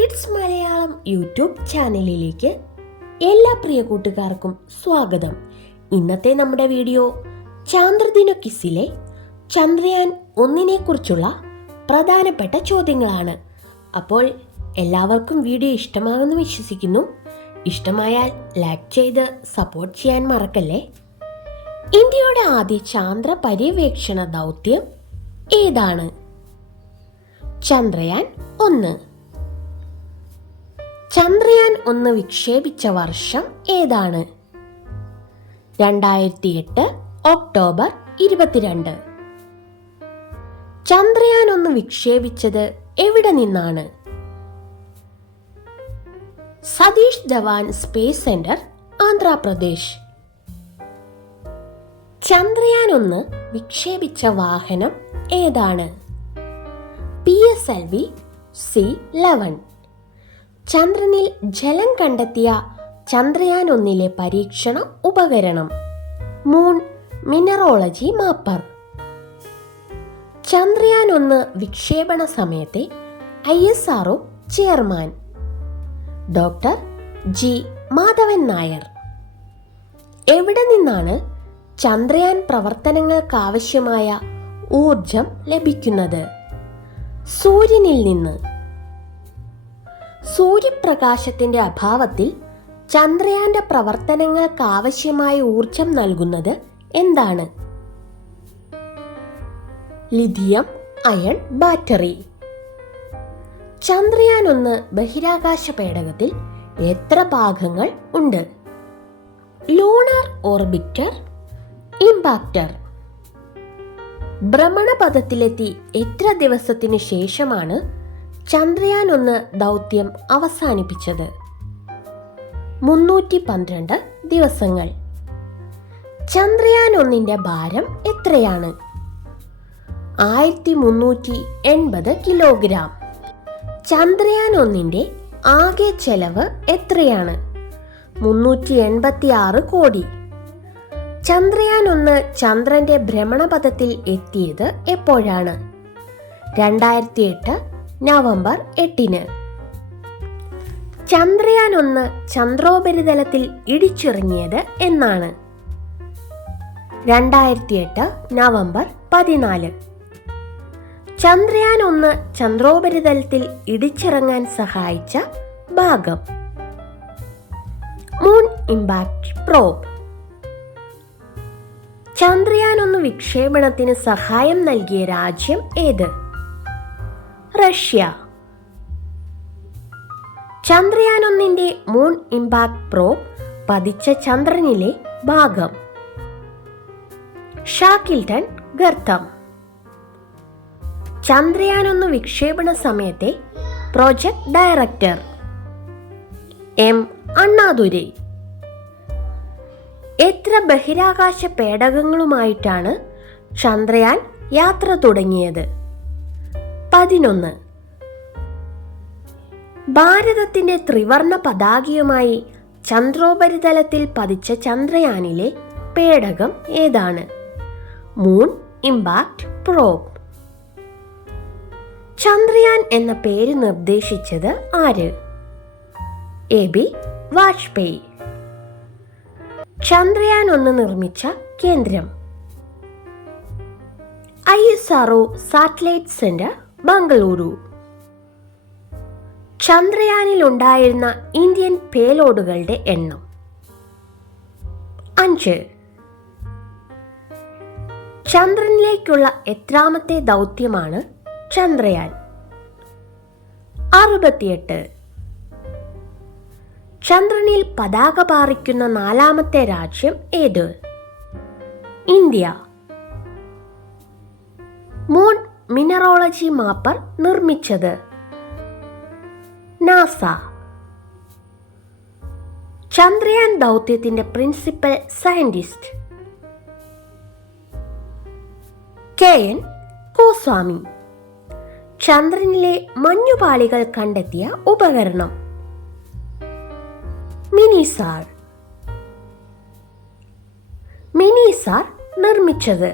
Kids Malayalam YouTube ചാനലിലേക്ക് എല്ലാ പ്രിയ കൂട്ടുകാർക്കും സ്വാഗതം. ഇന്നത്തെ നമ്മുടെ വീഡിയോ ചാന്ദ്രദിന ക്വിസിലെ ചന്ദ്രയാൻ 1 കുറിച്ചുള്ള പ്രധാനപ്പെട്ട ചോദ്യങ്ങളാണ്. അപ്പോൾ എല്ലാവർക്കും വീഡിയോ ഇഷ്ടമാകുമെന്ന് വിശ്വസിക്കുന്നു. ഇഷ്ടമായാൽ ലൈക്ക് ചെയ്ത് സപ്പോർട്ട് ചെയ്യാൻ മറക്കല്ലേ. ഇന്ത്യയുടെ ആദ്യ ചാന്ദ്ര പര്യവേക്ഷണ ദൗത്യം ഏതാണ്? ചന്ദ്രയാൻ 1. ചന്ദ്രയാൻ 1 വിക്ഷേപിച്ച വർഷം ഏതാണ്? 2008 ഒക്ടോബർ 22. ചന്ദ്രയാൻ 1 വിക്ഷേപിച്ചത് എവിടെ നിന്നാണ്? Satish Dhawan space centre, Andhra Pradesh. ചന്ദ്രയാൻ 1 വിക്ഷേപിച്ച വാഹനം ഏതാണ്? PSLV C-11. ചന്ദ്രനിൽ ജലം കണ്ടെത്തിയ ചന്ദ്രയാൻ 1 പരീക്ഷണ ഉപകരണം മൂൺ മിനറോളജി മാപ്പർ. ചന്ദ്രയാൻ 1 വിക്ഷേപണ സമയത്തെ ISRO chairman doctor G. Madhavan Nair. എവിടെ നിന്നാണ് ചന്ദ്രയാൻ പ്രവർത്തനങ്ങൾക്കാവശ്യമായ ഊർജം ലഭിക്കുന്നത്? സൂര്യനിൽ നിന്ന്. സൂര്യപ്രകാശത്തിന്റെ അഭാവത്തിൽ ചന്ദ്രയാന്റെ പ്രവർത്തനങ്ങൾക്കാവശ്യമായ ഊർജം നൽകുന്നത് എന്താണ്? Lithium ion battery. ചന്ദ്രയാൻ 1 ബഹിരാകാശ പേടകത്തിൽ എത്ര ഭാഗങ്ങൾ ഉണ്ട്? Lunar orbiter, ഇംപാക്ടർ. ഭ്രമണപഥത്തിലെത്തി എത്ര ദിവസത്തിനു ശേഷമാണ് ചന്ദ്രയാൻ 1 ദൗത്യം അവസാനിപ്പിച്ചത്? 312 ദിവസങ്ങൾ. ചന്ദ്രയാൻ 1 ഭാരം എത്രയാണ്? 1380 കിലോഗ്രാം. ചന്ദ്രയാൻ 1 ആകെ ചെലവ് എത്രയാണ്? 386 കോടി. ചന്ദ്രയാൻ 1 ചന്ദ്രന്റെ ഭ്രമണപഥത്തിൽ എത്തിയത് എപ്പോഴാണ്? 2008 നവംബർ 8. ചന്ദ്രയാൻ 1 ചന്ദ്രോപരിതലത്തിൽ ഇടിച്ചിറങ്ങിയത് എന്നാണ്? 2008 നവംബർ 14. ചന്ദ്രയാൻ 1 ചന്ദ്രോപരിതലത്തിൽ ഇടിച്ചിറങ്ങാൻ സഹായിച്ച ഭാഗം? Moon impact probe. ചന്ദ്രയാൻ 1 വിക്ഷേപണത്തിന് സഹായം നൽകിയ രാജ്യം ഏത്? Russia. Chandrayaan 1 moon impact probe പതിച്ച ചന്ദ്രനിലെ ഭാഗം? ഷാക്കിൽട്ടൺ ഗർത്തം. ചന്ദ്രയാൻ 1 വിക്ഷേപണ സമയത്തെ പ്രോജക്ട് ഡയറക്ടർ? M. അണ്ണാദുരൈ. എത്ര ബഹിരാകാശ പേടകങ്ങളുമായിട്ടാണ് ചന്ദ്രയാൻ യാത്ര തുടങ്ങിയത്? 11. ഭാരതത്തിന്റെ ത്രിവർണ പതാകയുമായി ചന്ദ്രോപരിതലത്തിൽ പതിച്ച ചന്ദ്രയാനിലെ പേടകം ഏതാണ്? Moon impact probe. ചന്ദ്രയാൻ എന്ന പേര് നിർദ്ദേശിച്ചത് ആര്? AB വാജ്പേയി. ചന്ദ്രയാൻ 1 നിർമ്മിച്ച കേന്ദ്രം? ISRO satellite centre, Bengaluru. ചന്ദ്രയാനിൽ ഉണ്ടായിരുന്ന ഇന്ത്യൻ പേലോഡുകളുടെ എണ്ണം? 5. ചന്ദ്രനിലേക്കുള്ള എത്രാമത്തെ ദൗത്യമാണ് ചന്ദ്രയാൻ? 68. ചന്ദ്രനിൽ പതാക പാറിക്കുന്ന 4ാമത്തെ രാജ്യം ഏത്? ഇന്ത്യ. മൂൺ മിനറോളജി മാപ്പർ നിർമ്മിച്ചത്? നാസ. ചന്ദ്രയാൻ ദൗത്യത്തിന്റെ പ്രിൻസിപ്പൽ സയന്റിസ്റ്റ്? KN കോസ്വാമി. ചന്ദ്രനിലെ മഞ്ഞുപാളികൾ കണ്ടെത്തിയ ഉപകരണം? മിനിസാർ. മിനിസാർ നിർമ്മിച്ചത്?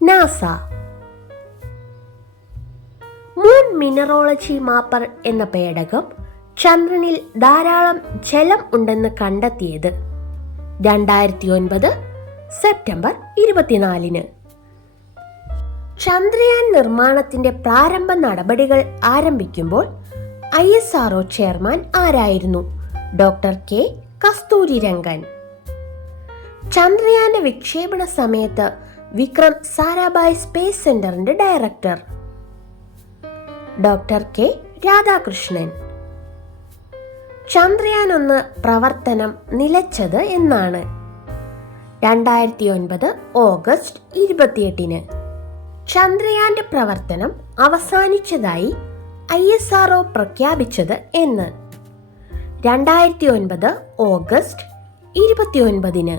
നാസ. മൂൺ മിനറോളജി മാപ്പർ എന്ന പേടകം ചന്ദ്രനിൽ ധാരാളം ജലം ഉണ്ടെന്ന് കണ്ടെത്തിയത് 2009 സെപ്റ്റംബർ 24. ചന്ദ്രയാൻ നിർമ്മാണത്തിന്റെ പ്രാരംഭ നടപടികൾ ആരംഭിക്കുമ്പോൾ ISRO ചെയർമാൻ ആരായിരുന്നു? Doctor K Kasturirangan. ചന്ദ്രയാന്റെ വിക്ഷേപണ സമയത്ത് വിക്രം സാരാഭായ് സ്പേസ് സെന്ററിന്റെ director doctor K Radhakrishnan. Chandrayaan 1 പ്രവർത്തനം നിലച്ചത് എന്നാണ്? 2009 ഓഗസ്റ്റ് 28. ചന്ദ്രയാന്റെ പ്രവർത്തനം അവസാനിച്ചതായി ISRO പ്രഖ്യാപിച്ചത് എന്ന്? 2009 ഓഗസ്റ്റ് 29.